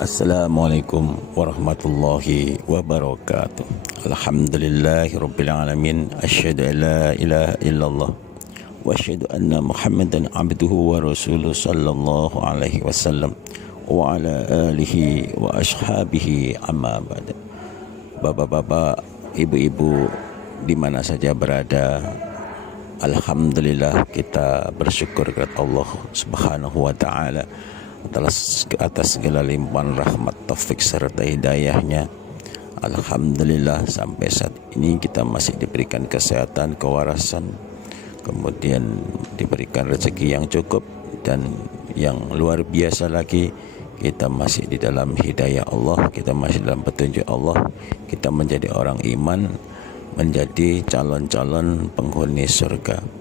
Assalamualaikum warahmatullahi wabarakatuh. Alhamdulillahi rabbil alamin. Asyhadu an la ilaha illallah wa asyhadu anna Muhammadan abduhu wa rasuluhu sallallahu alaihi wasallam wa ala alihi wa ashabihi amma ba'da. Bapak-bapak, ibu-ibu di mana saja berada, alhamdulillah kita bersyukur kepada Allah Subhanahu wa taala atas segala limpahan rahmat, taufik serta hidayahnya. Alhamdulillah sampai saat ini kita masih diberikan kesehatan, kewarasan, kemudian diberikan rezeki yang cukup, dan yang luar biasa lagi, kita masih di dalam hidayah Allah, kita masih dalam petunjuk Allah, kita menjadi orang iman, menjadi calon-calon penghuni surga.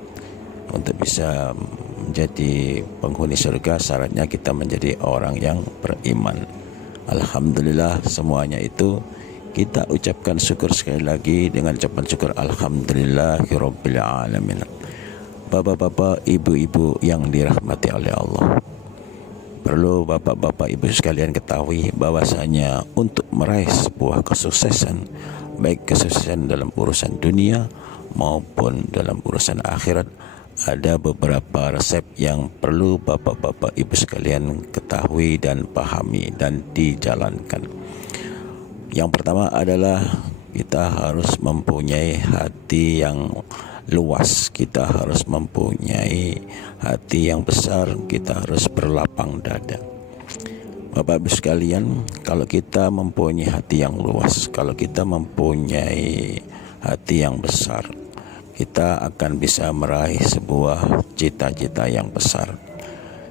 Untuk bisa menjadi penghuni surga, syaratnya kita menjadi orang yang beriman. Alhamdulillah, semuanya itu kita ucapkan syukur sekali lagi dengan ucapan syukur alhamdulillahirabbil alamin. Bapak-bapak, ibu-ibu yang dirahmati oleh Allah, perlu bapak-bapak ibu sekalian ketahui bahwasanya untuk meraih sebuah kesuksesan, baik kesuksesan dalam urusan dunia maupun dalam urusan akhirat, ada beberapa resep yang perlu bapak-bapak ibu sekalian ketahui dan pahami dan dijalankan. Yang pertama adalah kita harus mempunyai hati yang luas, kita harus mempunyai hati yang besar, kita harus berlapang dada. Bapak ibu sekalian, kalau kita mempunyai hati yang luas, kalau kita mempunyai hati yang besar, kita akan bisa meraih sebuah cita-cita yang besar.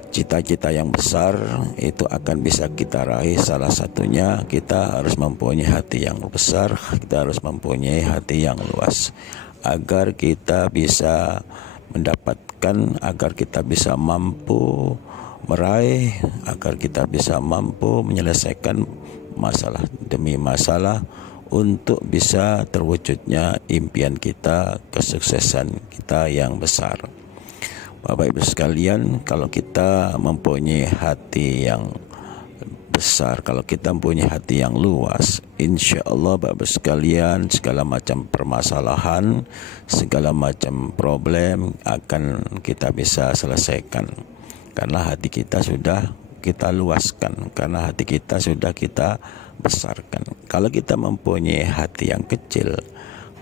Cita-cita yang besar itu akan bisa kita raih, salah satunya kita harus mempunyai hati yang besar, kita harus mempunyai hati yang luas, agar kita bisa mendapatkan, agar kita bisa mampu meraih, agar kita bisa mampu menyelesaikan masalah demi masalah, untuk bisa terwujudnya impian kita, kesuksesan kita yang besar. Bapak ibu sekalian, kalau kita mempunyai hati yang besar, kalau kita mempunyai hati yang luas, insya Allah Bapak ibu sekalian, segala macam permasalahan, segala macam problem akan kita bisa selesaikan, karena hati kita sudah kita luaskan, karena hati kita sudah kita besarkan. Kalau kita mempunyai hati yang kecil,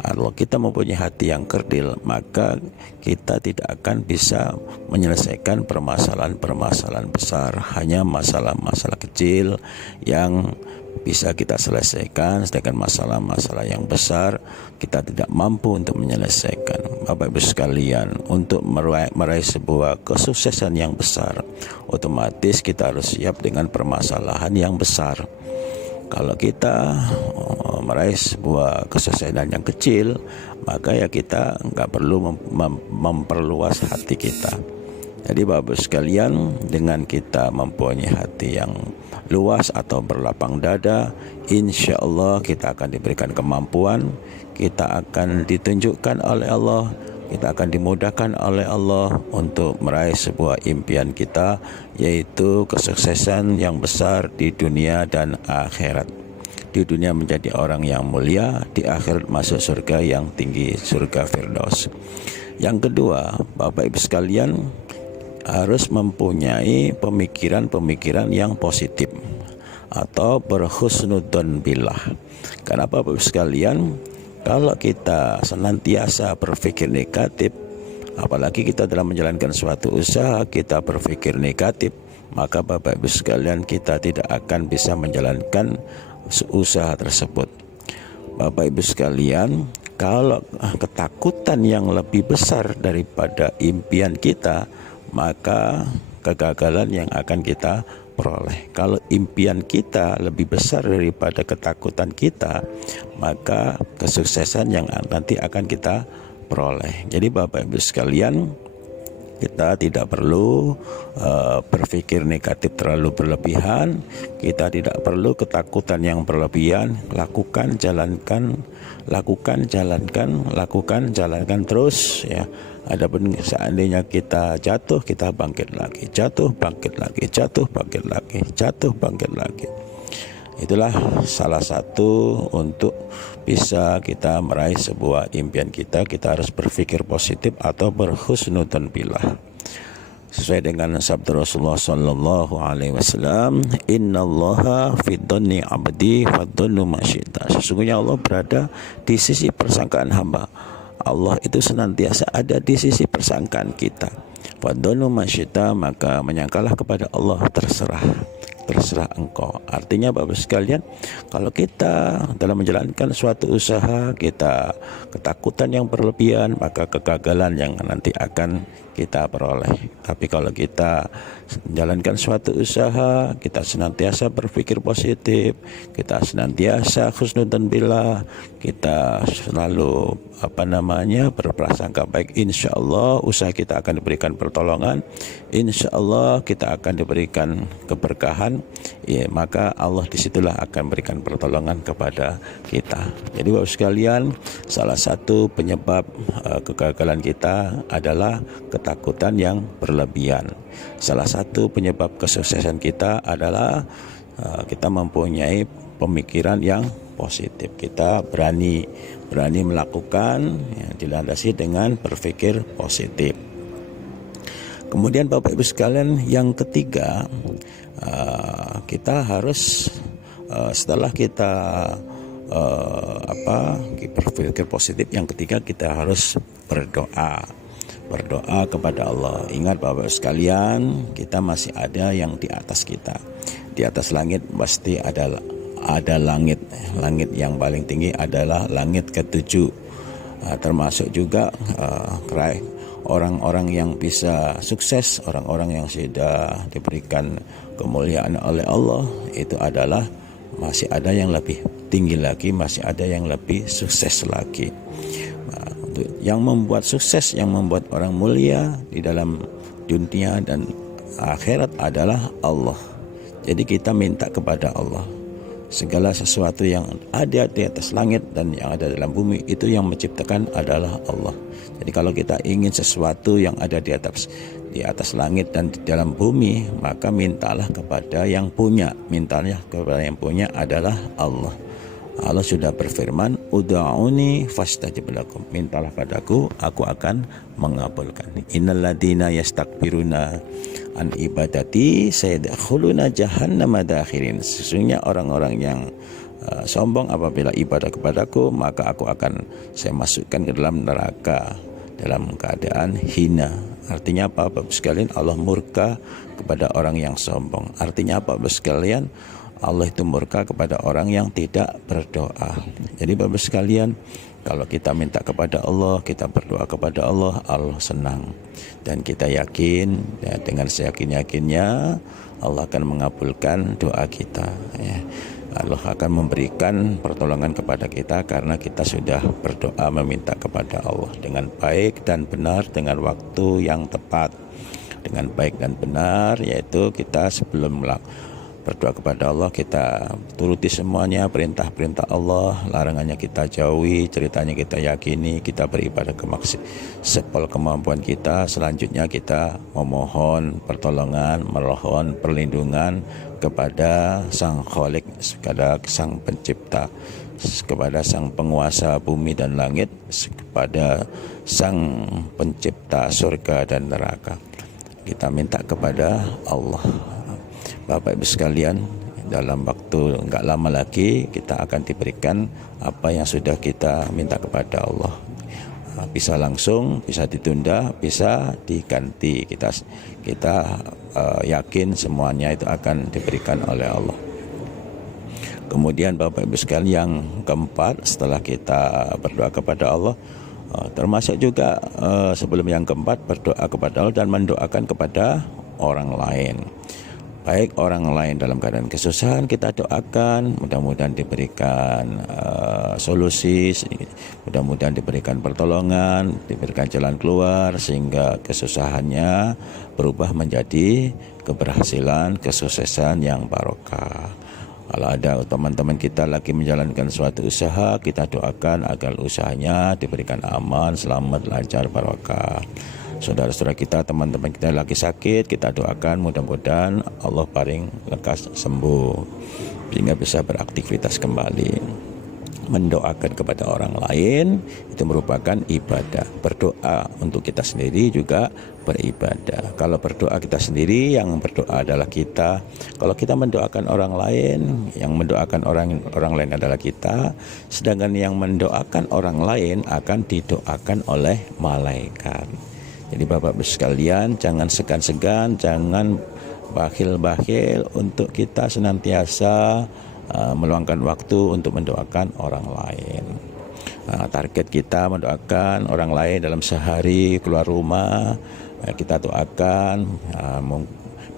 kalau kita mempunyai hati yang kerdil, maka kita tidak akan bisa menyelesaikan permasalahan-permasalahan besar. Hanya masalah-masalah kecil yang bisa kita selesaikan, sedangkan masalah-masalah yang besar kita tidak mampu untuk menyelesaikan. Bapak ibu sekalian, untuk meraih sebuah kesuksesan yang besar, otomatis kita harus siap dengan permasalahan yang besar. Kalau kita meraih sebuah kesuksesan yang kecil, maka ya kita nggak perlu memperluas hati kita. Jadi Bapak sekalian, dengan kita mempunyai hati yang luas atau berlapang dada, insya Allah kita akan diberikan kemampuan, kita akan ditunjukkan oleh Allah, kita akan dimudahkan oleh Allah untuk meraih sebuah impian kita, yaitu kesuksesan yang besar di dunia dan akhirat. Di dunia menjadi orang yang mulia, di akhirat masuk surga yang tinggi, surga Firdaus. Yang kedua, Bapak ibu sekalian, harus mempunyai pemikiran-pemikiran yang positif atau berhusnudzon billah. Karena Bapak ibu sekalian, kalau kita senantiasa berpikir negatif, apalagi kita dalam menjalankan suatu usaha kita berpikir negatif, maka Bapak ibu sekalian, kita tidak akan bisa menjalankan usaha tersebut. Bapak ibu sekalian, kalau ketakutan yang lebih besar daripada impian kita, maka kegagalan yang akan kita peroleh. Kalau impian kita lebih besar daripada ketakutan kita, maka kesuksesan yang nanti akan kita peroleh. Jadi Bapak ibu sekalian, kita tidak perlu berpikir negatif terlalu berlebihan, kita tidak perlu ketakutan yang berlebihan. Lakukan, jalankan, lakukan, jalankan, lakukan, jalankan terus ya. Adapun seandainya kita jatuh, kita bangkit lagi, jatuh, bangkit lagi, jatuh, bangkit lagi, jatuh, bangkit lagi. Itulah salah satu untuk bisa kita meraih sebuah impian kita harus berpikir positif atau berhusnudzon billah. Sesuai dengan sabda Rasulullah sallallahu alaihi wasallam, innallaha fi dhanni 'abdi fadhannu ma syi'ta. Sesungguhnya Allah berada di sisi persangkaan hamba. Allah itu senantiasa ada di sisi persangkaan kita. Fadhannu ma syi'ta, maka menyangkalah kepada Allah, terserah engkau. Artinya Bapak sekalian, kalau kita dalam menjalankan suatu usaha kita ketakutan yang berlebihan, maka kegagalan yang nanti akan kita peroleh. Tapi kalau kita menjalankan suatu usaha, kita senantiasa berpikir positif, kita senantiasa husnudzon billah, kita selalu berprasangka baik, insya Allah usaha kita akan diberikan pertolongan, insya Allah kita akan diberikan keberkahan, ya, maka Allah disitulah akan berikan pertolongan kepada kita. Jadi Bapak sekalian, salah satu penyebab kegagalan kita adalah ketakutan yang berlebihan. Salah satu penyebab kesuksesan kita adalah kita mempunyai pemikiran yang positif. Kita berani melakukan yang dilandasi dengan berpikir positif. Kemudian Bapak Ibu sekalian, yang ketiga, kita harus setelah kita berpikir positif, yang ketiga kita harus berdoa kepada Allah. Ingat Bapak sekalian, kita masih ada yang di atas kita. Di atas langit pasti ada langit yang paling tinggi adalah langit ketujuh. Termasuk juga orang-orang yang bisa sukses, orang-orang yang sudah diberikan kemuliaan oleh Allah, itu adalah masih ada yang lebih tinggi lagi, masih ada yang lebih sukses lagi. Yang membuat sukses, yang membuat orang mulia di dalam dunia dan akhirat adalah Allah. Jadi kita minta kepada Allah. Segala sesuatu yang ada di atas langit dan yang ada dalam bumi, itu yang menciptakan adalah Allah. Jadi kalau kita ingin sesuatu yang ada di atas langit dan di dalam bumi, maka mintalah kepada yang punya. Mintalah kepada yang punya adalah Allah. Allah sudah berfirman, ud'auni fastajib lakum. Mintalah padaku, aku akan mengabulkan. Innalladzina yastakbiruna an ibadati sayadkhuluna jahannama dakhirin. Sesungguhnya orang-orang yang sombong apabila ibadah kepadaku, maka aku akan saya masukkan ke dalam neraka dalam keadaan hina. Artinya apa Bapak sekalian? Allah murka kepada orang yang sombong. Artinya apa Bapak sekalian? Allah itu murka kepada orang yang tidak berdoa. Jadi Bapak sekalian, kalau kita minta kepada Allah, kita berdoa kepada Allah, Allah senang. Dan kita yakin, ya, dengan seyakin-yakinnya Allah akan mengabulkan doa kita, ya. Allah akan memberikan pertolongan kepada kita karena kita sudah berdoa meminta kepada Allah dengan baik dan benar, dengan waktu yang tepat. Dengan baik dan benar, yaitu kita sebelum berdoa kepada Allah, kita turuti semuanya perintah-perintah Allah, larangannya kita jauhi, ceritanya kita yakini, kita beribadah sepol kemampuan kita. Selanjutnya kita memohon pertolongan, memohon perlindungan kepada Sang Khalik, kepada Sang Pencipta, kepada Sang Penguasa bumi dan langit, kepada Sang Pencipta surga dan neraka. Kita minta kepada Allah. Bapak Ibu sekalian, dalam waktu enggak lama lagi kita akan diberikan apa yang sudah kita minta kepada Allah. Bisa langsung, bisa ditunda, bisa diganti. Kita yakin semuanya itu akan diberikan oleh Allah. Kemudian Bapak Ibu sekalian, yang keempat, setelah kita berdoa kepada Allah, termasuk juga sebelum yang keempat, berdoa kepada Allah dan mendoakan kepada orang lain. Baik orang lain dalam keadaan kesusahan, kita doakan, mudah-mudahan diberikan solusi, mudah-mudahan diberikan pertolongan, diberikan jalan keluar, sehingga kesusahannya berubah menjadi keberhasilan, kesuksesan yang barokah. Kalau ada teman-teman kita lagi menjalankan suatu usaha, kita doakan agar usahanya diberikan aman, selamat, lancar, barokah. Saudara-saudara kita, teman-teman kita lagi sakit, kita doakan mudah-mudahan Allah paling lekas sembuh. sehingga bisa beraktivitas kembali. Mendoakan kepada orang lain itu merupakan ibadah. Berdoa untuk kita sendiri juga beribadah. Kalau berdoa kita sendiri, yang berdoa adalah kita. Kalau kita mendoakan orang lain, yang mendoakan orang lain adalah kita. Sedangkan yang mendoakan orang lain akan didoakan oleh malaikat. Jadi Bapak Ibu sekalian, jangan segan-segan, jangan bakhil-bakhil untuk kita senantiasa meluangkan waktu untuk mendoakan orang lain. Target kita mendoakan orang lain dalam sehari keluar rumah, kita doakan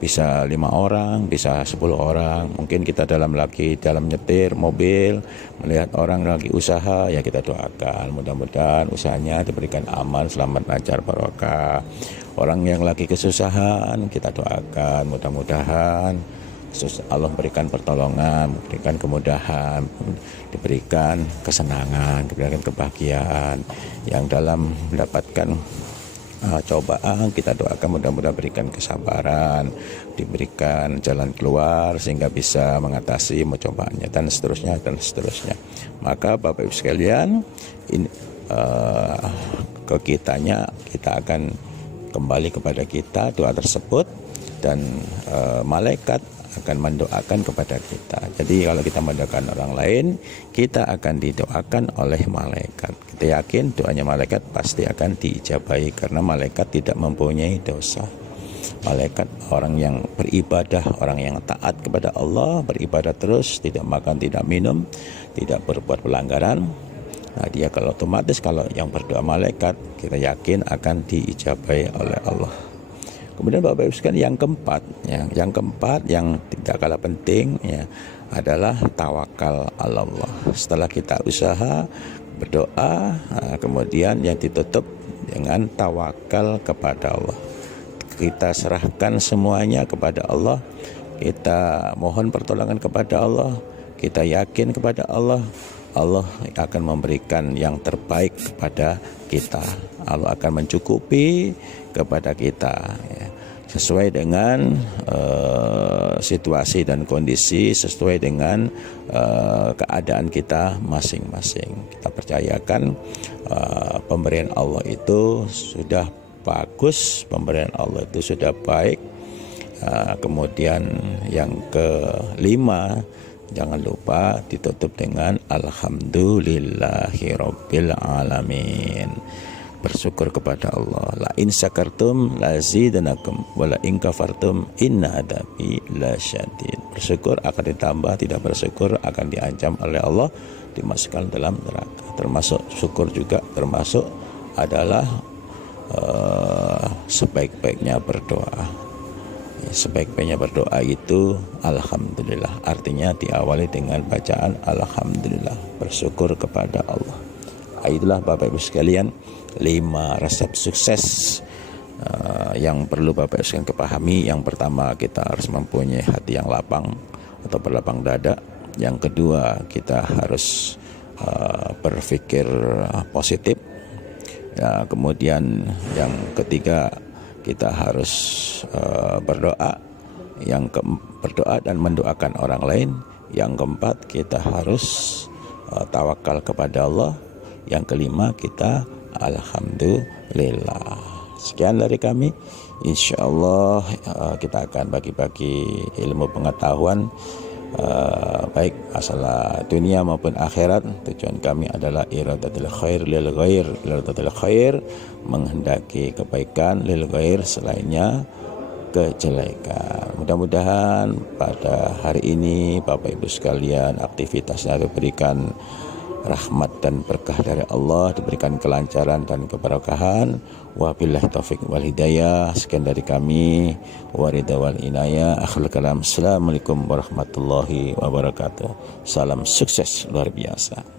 bisa 5 orang, bisa 10 orang. Mungkin kita dalam nyetir mobil, melihat orang lagi usaha, ya kita doakan. Mudah-mudahan usahanya diberikan aman, selamat, lancar, barokah. Orang yang lagi kesusahan, kita doakan. Mudah-mudahan Allah berikan pertolongan, berikan kemudahan, diberikan kesenangan, diberikan kebahagiaan. Yang dalam mendapatkan cobaan, kita doakan mudah-mudahan berikan kesabaran, diberikan jalan keluar sehingga bisa mengatasi cobaannya, dan seterusnya dan seterusnya. Maka Bapak Ibu sekalian, ke kita akan kembali kepada kita doa tersebut, dan malaikat akan mendoakan kepada kita. Jadi kalau kita mendoakan orang lain, kita akan didoakan oleh malaikat. Kita yakin doanya malaikat pasti akan diijabahi, karena malaikat tidak mempunyai dosa. Malaikat orang yang beribadah, orang yang taat kepada Allah, beribadah terus, tidak makan, tidak minum, tidak berbuat pelanggaran. Nah, dia kalau otomatis kalau yang berdoa malaikat, kita yakin akan diijabahi oleh Allah. Kemudian Bapak Ibu sekalian, yang keempat yang tidak kalah penting adalah tawakal Allah. Setelah kita usaha, berdoa, kemudian yang ditutup dengan tawakal kepada Allah. Kita serahkan semuanya kepada Allah, kita mohon pertolongan kepada Allah, kita yakin kepada Allah. Allah akan memberikan yang terbaik kepada kita. Allah akan mencukupi kepada kita, sesuai dengan situasi dan kondisi, sesuai dengan keadaan kita masing-masing. Kita percayakan pemberian Allah itu sudah bagus, pemberian Allah itu sudah baik. Kemudian yang kelima, jangan lupa ditutup dengan alhamdulillahirabbil alamin. Bersyukur kepada Allah. La in syakartum lazidanakum wa la in kafartum inna adabi lasyadid. Bersyukur akan ditambah, tidak bersyukur akan diancam oleh Allah, dimasukkan dalam neraka. Termasuk syukur juga termasuk adalah sebaik-baiknya berdoa. Sebaik-baiknya berdoa itu alhamdulillah, artinya diawali dengan bacaan alhamdulillah, bersyukur kepada Allah. Itulah Bapak Ibu sekalian 5 resep sukses yang perlu Bapak Ibu sekalian kepahami. Yang pertama, kita harus mempunyai hati yang lapang atau berlapang dada. Yang kedua, kita harus berpikir positif. Kemudian yang ketiga, kita harus berdoa. Berdoa dan mendoakan orang lain. Yang keempat, kita harus tawakal kepada Allah. Yang kelima, kita alhamdulillah. Sekian dari kami. InsyaAllah kita akan bagi-bagi ilmu pengetahuan, baik masalah dunia maupun akhirat. Tujuan kami adalah iradatul khair lil ghair, iradatul khair, menghendaki kebaikan, lil ghair, selainnya kejelekan. Mudah-mudahan pada hari ini Bapak Ibu sekalian aktivitasnya diberikan rahmat dan berkah dari Allah, diberikan kelancaran dan keberkahan. Wabillahi taufik wal hidayah. Sekian dari kami, warida wal inayah. Akhirul kalam. Assalamualaikum warahmatullahi wabarakatuh. Salam sukses luar biasa.